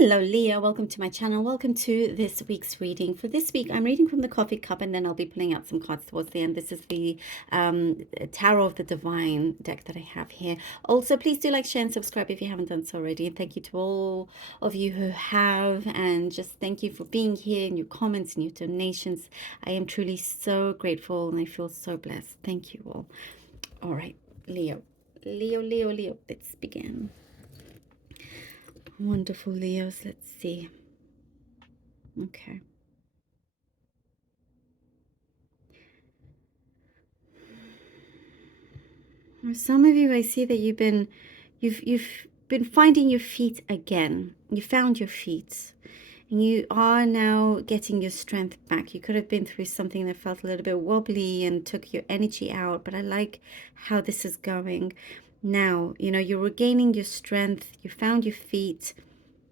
Hello, Leo. Welcome to my channel. Welcome to this week's reading. For this week, I'm reading from the Coffee Cup, and then I'll be pulling out some cards towards the end. This is the Tarot of the Divine deck that I have here. Also, please do like, share, and subscribe if you haven't done so already. And thank you to all of you who have, and just thank you for being here and your comments and your donations. I am truly so grateful, and I feel so blessed. Thank you all. All right, Leo. Leo. Let's begin. Wonderful Leos. Let's see. Okay. For some of you, I see that you've been finding your feet again. You found your feet, and you are now getting your strength back. You could have been through something that felt a little bit wobbly and took your energy out, but I like how this is going. Now, you're regaining your strength. You found your feet.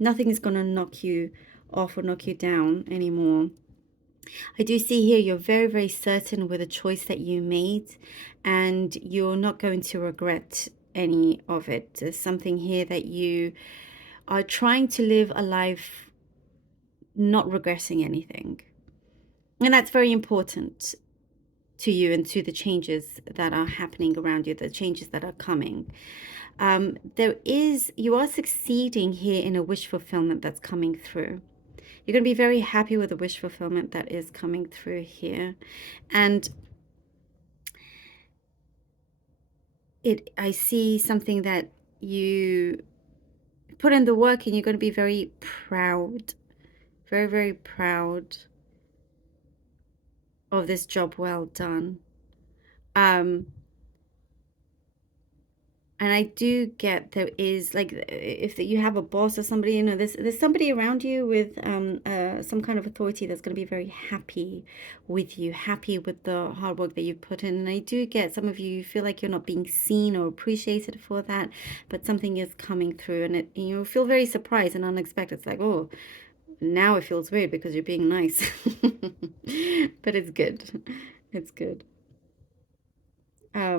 Nothing is going to knock you off or knock you down anymore. I do see here you're very, very certain with the choice that you made, and you're not going to regret any of it. There's something here that you are trying to live a life not regretting anything. And that's very important to you and to the changes that are happening around you, the changes that are coming. You are succeeding here in a wish fulfillment that's coming through. You're going to be very happy with the wish fulfillment that is coming through here. And I see something that you put in the work, and you're going to be very proud, very, very proud of this job well done. And I do get there is, like, if you have a boss or somebody, there's somebody around you with some kind of authority that's going to be very happy with you, happy with the hard work that you put in. And I do get some of you feel like you're not being seen or appreciated for that, but something is coming through, and you feel very surprised and unexpected. It's like, oh, now it feels weird because you're being nice. But it's good. It's good. I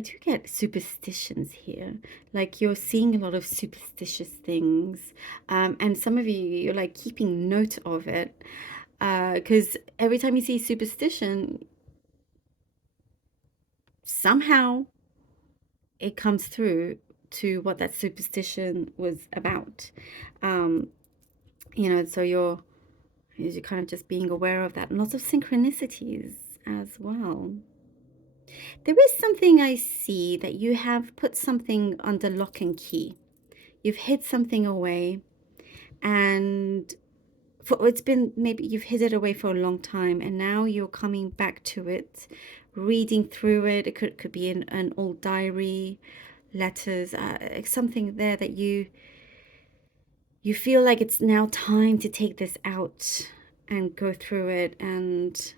do get superstitions here. Like, you're seeing a lot of superstitious things. And some of you, you're like keeping note of it. Because every time you see superstition, somehow it comes through to what that superstition was about. So you're kind of just being aware of that. And lots of synchronicities as well. There is something I see that you have put something under lock and key. You've hid something away, and it's been, maybe you've hid it away for a long time, and now you're coming back to it, reading through it. It could be an old diary, letters, something there that you feel like it's now time to take this out and go through it, and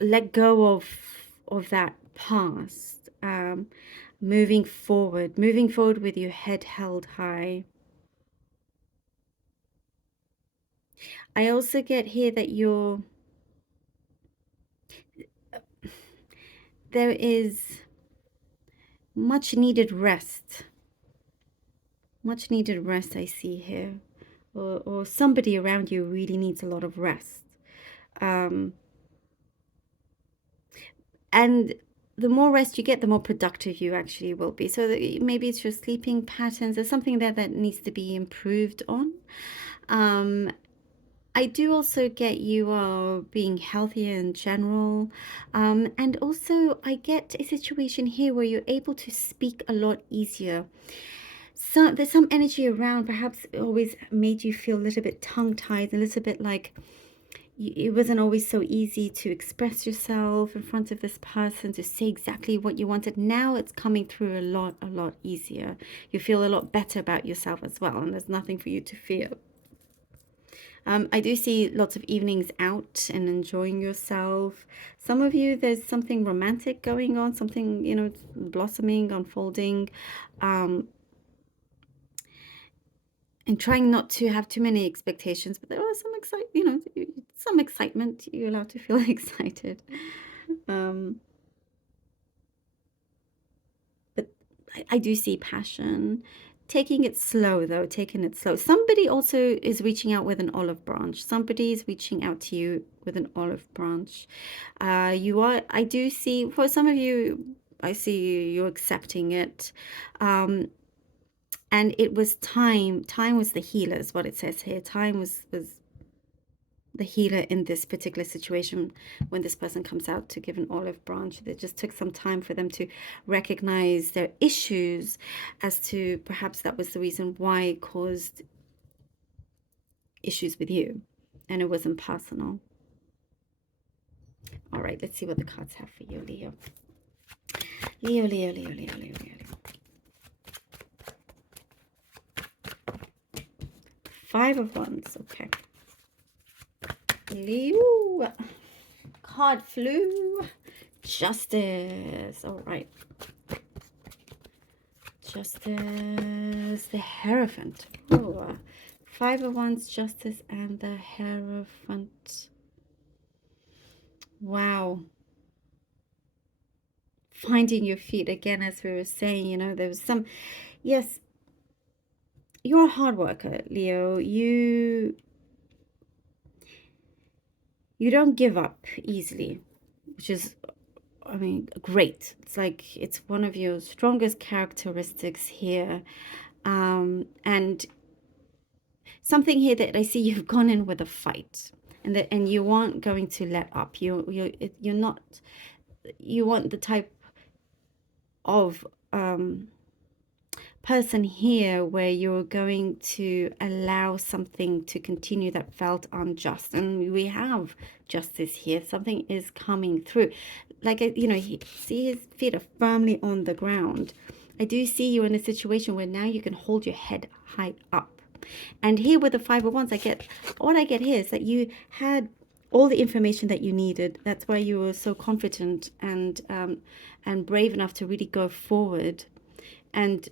let go of that past. Moving forward with your head held high. I also get here that there is much needed rest. Much needed rest I see here. Or somebody around you really needs a lot of rest. And the more rest you get, the more productive you actually will be. So maybe it's your sleeping patterns. There's something there that needs to be improved on. I do also get you are being healthier in general. And also I get a situation here where you're able to speak a lot easier. So there's some energy around, perhaps it always made you feel a little bit tongue-tied, a little bit like it wasn't always so easy to express yourself in front of this person, to say exactly what you wanted. Now it's coming through a lot easier. You feel a lot better about yourself as well, and there's nothing for you to fear. I do see lots of evenings out and enjoying yourself. Some of you, there's something romantic going on, something, blossoming, unfolding. And trying not to have too many expectations, but there are some excitement. You're allowed to feel excited. I do see passion. Taking it slow, though, taking it slow. Somebody also is reaching out with an olive branch. Somebody is reaching out to you with an olive branch. I do see, for some of you, I see you accepting it. And it was time. Time was the healer, is what it says here. Time was the healer in this particular situation. When this person comes out to give an olive branch, it just took some time for them to recognize their issues, as to perhaps that was the reason why it caused issues with you, and it wasn't personal. All right, let's see what the cards have for you, Leo. Leo, Leo, Leo, Leo, Leo, Leo. 5 of Wands. Okay. Leo. Card flew. Justice. All right. Justice. The Hierophant. Oh, 5 of Wands, Justice, and the Hierophant. Wow. Finding your feet again, as we were saying, you know, there was some, yes, you're a hard worker, Leo. You don't give up easily, which is, I mean, great. It's like, it's one of your strongest characteristics here. And something here that I see, you've gone in with a fight, and you aren't going to let up. You're not, you want the type of person here where you're going to allow something to continue that felt unjust, and we have justice here. Something is coming through, like, you know, see his feet are firmly on the ground. I do see you in a situation where now you can hold your head high up. And here with the 5 of Wands, what I get here is that you had all the information that you needed. That's why you were so confident and brave enough to really go forward and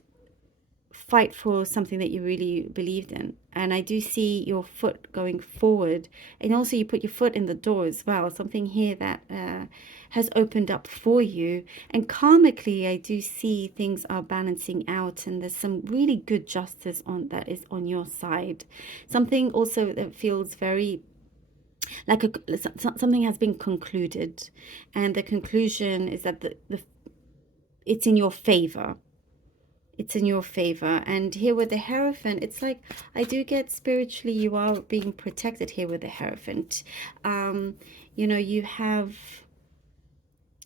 fight for something that you really believed in. And I do see your foot going forward, and also you put your foot in the door as well. Something here that has opened up for you. And karmically, I do see things are balancing out, and there's some really good justice on that is on your side. Something also that feels very like something has been concluded, and the conclusion is that it's in your favor. It's in your favor. And here with the Hierophant, it's like, I do get spiritually you are being protected here with the Hierophant. You know, you have,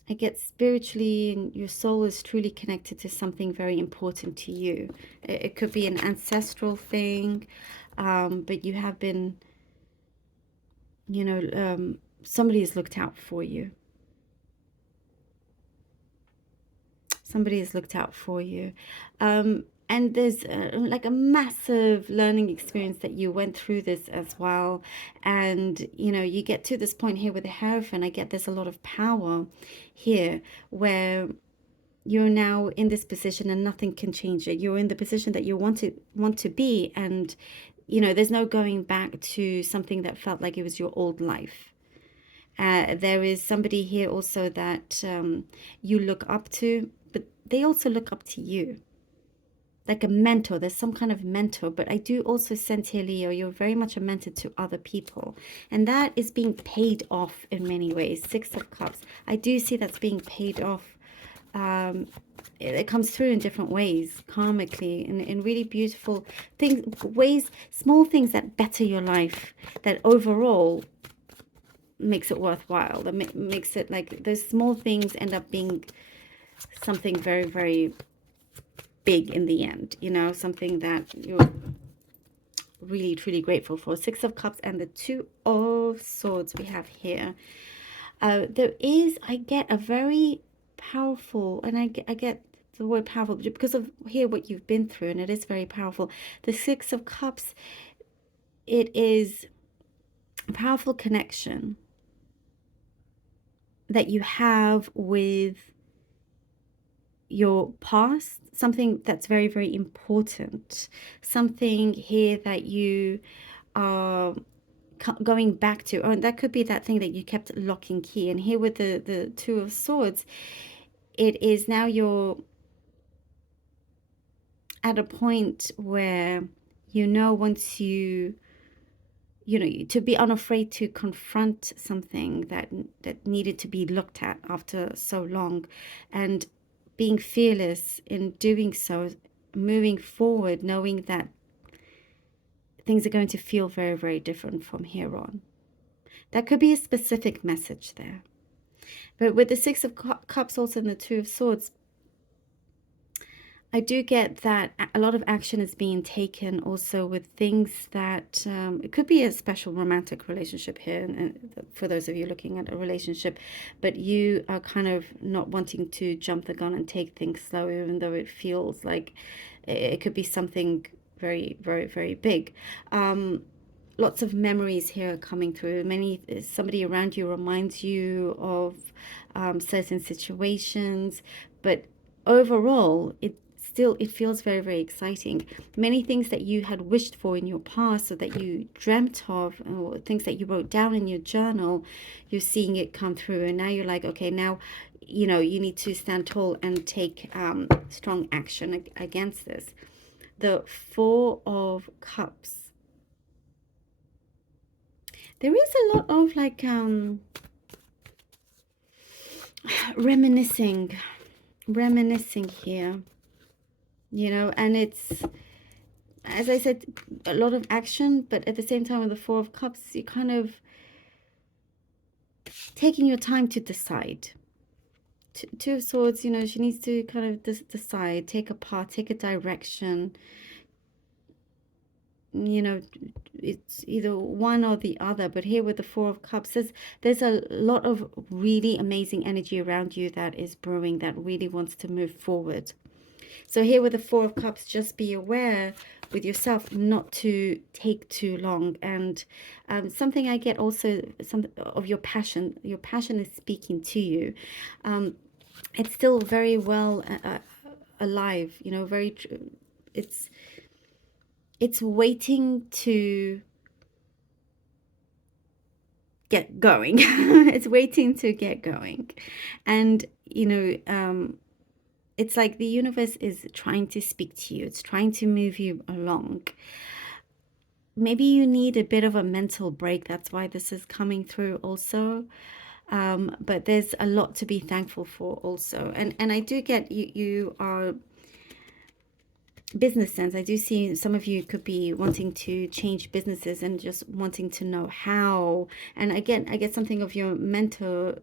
I get spiritually, and your soul is truly connected to something very important to you. It could be an ancestral thing, but you have been, you know, somebody has looked out for you. Somebody has looked out for you. And there's like a massive learning experience that you went through this as well. And, you know, you get to this point here with the Hierophant. I get there's a lot of power here where you're now in this position and nothing can change it. You're in the position that you want to be. And, you know, there's no going back to something that felt like it was your old life. There is somebody here also that you look up to, but they also look up to you. Like a mentor, there's some kind of mentor, but I do also sense here, Leo, you're very much a mentor to other people. And that is being paid off in many ways. 6 of Cups. I do see that's being paid off. It comes through in different ways, karmically, in really beautiful things, ways, small things that better your life, that overall makes it worthwhile, that makes it like those small things end up being something very, very big in the end, you know, something that you're really truly grateful for. 6 of Cups and the 2 of Swords we have here. There is, I get a very powerful, and I get the word powerful because of here what you've been through, and it is very powerful. The 6 of Cups, it is a powerful connection that you have with your past, something that's very, very important, something here that you are going back to. Oh, that could be that thing that you kept lock and key. And here with the 2 of Swords, it is now at a point where once to be unafraid to confront something that needed to be looked at after so long, and being fearless in doing so, moving forward, knowing that things are going to feel very, very different from here on. That could be a specific message there. But with the Six of Cups also and the Two of Swords, I do get that a lot of action is being taken also with things that it could be a special romantic relationship here, and for those of you looking at a relationship, but you are kind of not wanting to jump the gun and take things slow, even though it feels like it could be something very, very, very big. Lots of memories here are coming through. Somebody around you reminds you of certain situations, but overall, it feels very, very exciting. Many things that you had wished for in your past, or that you dreamt of, or things that you wrote down in your journal, you're seeing it come through, and now you're like, okay, now you need to stand tall and take strong action against this. The Four of Cups. There is a lot of like reminiscing here, and it's, as I said, a lot of action, but at the same time with the Four of Cups, you kind of taking your time to decide. Two of Swords, she needs to kind of decide, take a path, take a direction. It's either one or the other, but here with the Four of Cups, there's a lot of really amazing energy around you that is brewing, that really wants to move forward. So here with the Four of Cups, just be aware with yourself not to take too long. And something I get also, some of your passion is speaking to you. It's still very well alive, very, it's waiting to get going. It's waiting to get going. And, it's like the universe is trying to speak to you. It's trying to move you along. Maybe you need a bit of a mental break. That's why this is coming through also. But there's a lot to be thankful for also. And I do get you are business sense. I do see some of you could be wanting to change businesses and just wanting to know how. And again, I get something of your mentor,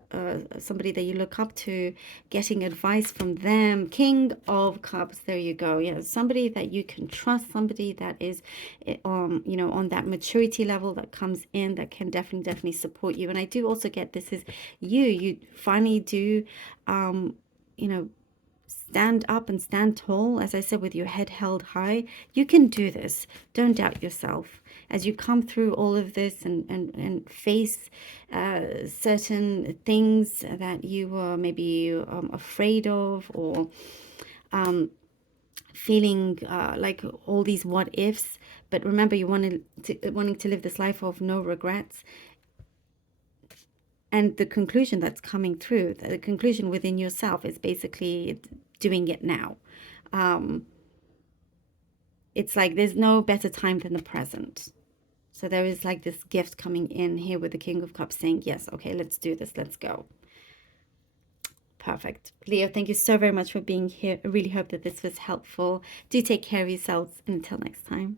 somebody that you look up to, getting advice from them. King of Cups, there you go. Yeah, somebody that you can trust, somebody that is on that maturity level that comes in, that can definitely support you. And I do also get this is you finally do stand up and stand tall, as I said, with your head held high. You can do this. Don't doubt yourself. As you come through all of this and face certain things that you were maybe afraid of, or feeling like all these what ifs. But remember, you wanting to live this life of no regrets. And the conclusion that's coming through, the conclusion within yourself, is basically doing it now. It's like there's no better time than the present. So there is like this gift coming in here with the King of Cups saying, yes, okay, let's do this. Let's go. Perfect. Leo, thank you so very much for being here. I really hope that this was helpful. Do take care of yourselves. Until next time.